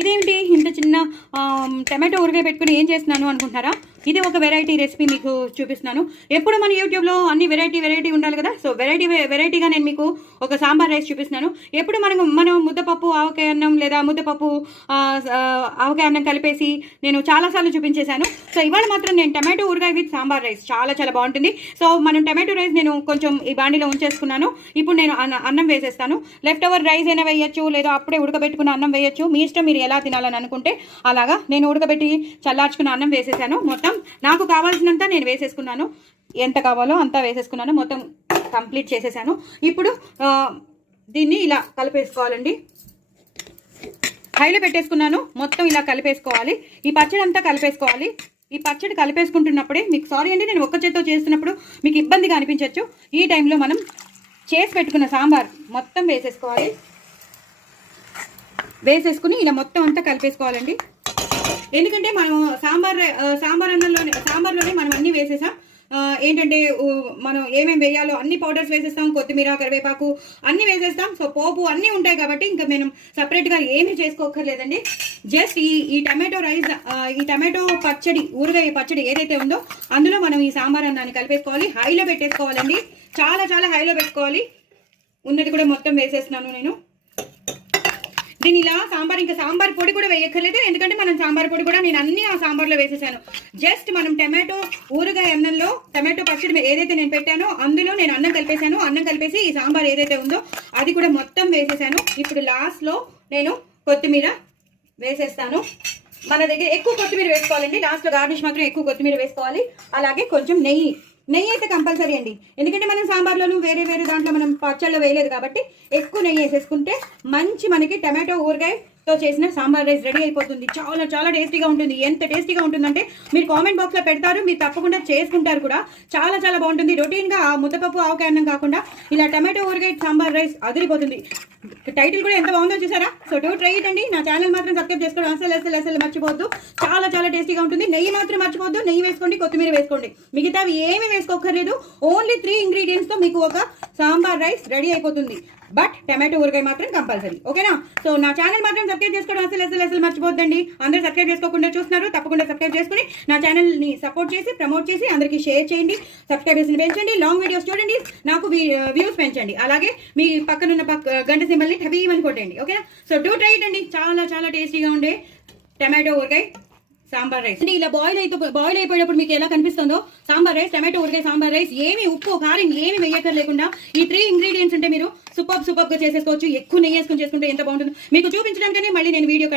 ఇదేంటి ఇంత చిన్న టమాటో ఊరగాయ పెట్టుకుని ఏం చేస్తున్నాను అనుకుంటున్నారా? ఇది ఒక వెరైటీ రెసిపీ మీకు చూపిస్తున్నాను. ఎప్పుడు మన యూట్యూబ్లో అన్ని వెరైటీ ఉండాలి కదా. సో వెరైటీగా నేను మీకు ఒక సాంబార్ రైస్ చూపిస్తున్నాను. ఎప్పుడు మనం ముద్దపప్పు ఆవకాయ అన్నం లేదా ముద్దపప్పు ఆవకాయ అన్నం కలిపేసి నేను చాలాసార్లు చూపించేశాను. సో ఇవాళ మాత్రం నేను టమాటో ఊరగాయ విత్ సాంబార్ రైస్ చాలా బాగుంటుంది. సో మనం టమాటో రైస్ నేను కొంచెం ఈ బాండిలో ఉంచేసుకున్నాను. ఇప్పుడు నేను అన్నం వేసేస్తాను. లెఫ్ట్ ఓవర్ రైస్ అయినా వేయచ్చు, లేదా అప్పుడే ఉడకబెట్టుకున్న అన్నం వేయచ్చు. మీ ఇష్టం, మీరు ఎలా తినాలని అనుకుంటే అలాగా. నేను ఉడకబెట్టి చల్లార్చుకున్న అన్నం వేసేసాను. మొత్తం నాకు కావాల్సినంత నేను వేసేసుకున్నాను. ఎంత కావాలో అంతా వేసేసుకున్నాను. మొత్తం కంప్లీట్ చేసేసాను. ఇప్పుడు దీన్ని ఇలా కలిపేసుకోవాలండి. హైలో పెట్టేసుకున్నాను. మొత్తం ఇలా కలిపేసుకోవాలి. ఈ పచ్చడి అంతా కలిపేసుకోవాలి. ఈ పచ్చడి కలిపేసుకుంటున్నప్పుడే మీకు, సారీ అండి నేను ఒక్క చేత్తో చేస్తున్నప్పుడు మీకు ఇబ్బందిగా అనిపించవచ్చు. ఈ టైంలో మనం చేసి పెట్టుకున్న సాంబార్ మొత్తం వేసేసుకోవాలి. వేసేసుకుని ఇలా మొత్తం అంతా కలిపేసుకోవాలండి. ఎందుకంటే మనం సాంబార్లోనే మనం అన్నీ వేసేసాం. ఏంటంటే మనం ఏమేమి వేయాలో అన్ని పౌడర్స్ వేసేస్తాం. కొత్తిమీర, కరివేపాకు అన్నీ వేసేస్తాం. సో పోపు అన్నీ ఉంటాయి కాబట్టి ఇంకా మనం సపరేట్గా ఏమీ చేసుకోక్కర్లేదండి. జస్ట్ ఈ టమాటో రైస్, ఈ టమాటో పచ్చడి, ఊరగాయ పచ్చడి ఏదైతే ఉందో అందులో మనం ఈ సాంబార్ అన్నాన్ని కలిపేసుకోవాలి. హైలో పెట్టేసుకోవాలండి. చాలా హైలో పెట్టుకోవాలి. ఉన్నది కూడా మొత్తం వేసేస్తున్నాను నేను. దీని ఇలా సాంబార్ పొడి కూడా వేయక్కర్లేదు. ఎందుకంటే మనం సాంబార్ పొడి కూడా నేను అన్ని ఆ సాంబార్లో వేసేసాను. జస్ట్ మనం టమాటో ఊరగాయ అన్నంలో టమాటో పచ్చడి ఏదైతే నేను పెట్టానో అందులో నేను అన్నం కలిపేసాను. అన్నం కలిపేసి ఈ సాంబార్ ఏదైతే ఉందో అది కూడా మొత్తం వేసేసాను. ఇప్పుడు లాస్ట్లో నేను కొత్తిమీర వేసేస్తాను. మన దగ్గర ఎక్కువ కొత్తిమీర వేసుకోవాలండి. లాస్ట్లో గార్నిష్ మాత్రం ఎక్కువ కొత్తిమీర వేసుకోవాలి. అలాగే కొంచెం నెయ్యి అయితే కంపల్సరీ అండి. ఎందుకంటే మనం సాంబార్లోనూ వేరే దాంట్లో మనం పచ్చళ్ళు వేయలేదు కాబట్టి ఎక్కువ నెయ్యి వేసేసుకుంటే మంచి మనకి టమాటో ఊరగాయతో చేసిన సాంబార్ రైస్ రెడీ అయిపోతుంది. చాలా టేస్టీగా ఉంటుంది. ఎంత టేస్టీగా ఉంటుందంటే మీరు కామెంట్ బాక్స్లో పెడతారు, మీరు తప్పకుండా చేసుకుంటారు కూడా. చాలా బాగుంటుంది. రొటీన్గా ముద్దపప్పు ఆవకాయ అన్నం కాకుండా ఇలా టమాటో ఊరగాయ సాంబార్ రైస్ అదిరిపోతుంది. టైటిల్ కూడా ఎంత బాగుందో చూసారా? సో ట్రై ఇట్ అండి. నా ఛానల్ మాత్రం సబ్స్క్రైబ్ చేసుకోవడం అసలు మర్చిపోవద్దు. చాలా టేస్టీగా ఉంటుంది. నెయ్యి మాత్రం మర్చిపోవద్దు. నెయ్యి వేసుకోండి, కొత్తిమీర వేసుకోండి. మిగతావి ఏమీ వేసుకోక్కర్లేదు. ఓన్లీ 3 ఇంగ్రీడియంట్స్తో మీకు ఒక సాంబార్ రైస్ రెడీ అయిపోతుంది. బట్ టమాటో ఊరగాయ మాత్రం కంపల్సరీ. ఓకేనా? సో నా ఛానల్ మాత్రం సబ్స్క్రైబ్ చేసుకోవడం అసలు మర్చిపోద్దండి. అందరూ సబ్స్క్రైబ్ చేసుకోకుండా చూస్తున్నారు, తప్పకుండా సబ్స్క్రైబ్ చేసుకుని నా ఛానల్ని సపోర్ట్ చేసి ప్రమోట్ చేసి అందరికీ షేర్ చేయండి. సబ్స్క్రైబర్స్ని పెంచండి. లాంగ్ వీడియోస్ చూడండి, నాకు వ్యూస్ పెంచండి. అలాగే మీ పక్కనున్న గంట సింబల్ని టబీమని కొట్టండి. ఓకేనా? సో ట్రై ఇట్ అండి. చాలా టేస్టీగా ఉండే టమాటో ఊరగాయ సాంబార్ రైస్ అండి. ఇలా బాయిల్ అయిపోయేటప్పుడు మీకు ఎలా కనిపిస్తుందో సాంబార్ రైస్, టమాటో ఊరగాయ సాంబార్ రైస్, ఏమి ఉప్పు కారం ఏమి వేయక్కర్లేకుండా ఈ 3 ఇంగ్రీడియంట్స్ ఉంటే మీరు సూపర్గా చేసేసుకోవచ్చు. ఎక్కువ నెయ్యి వేసుకొని చేసుకుంటే ఎంత బాగుంటుందో మీకు చూపించడానికనే మళ్ళీ నేను వీడియో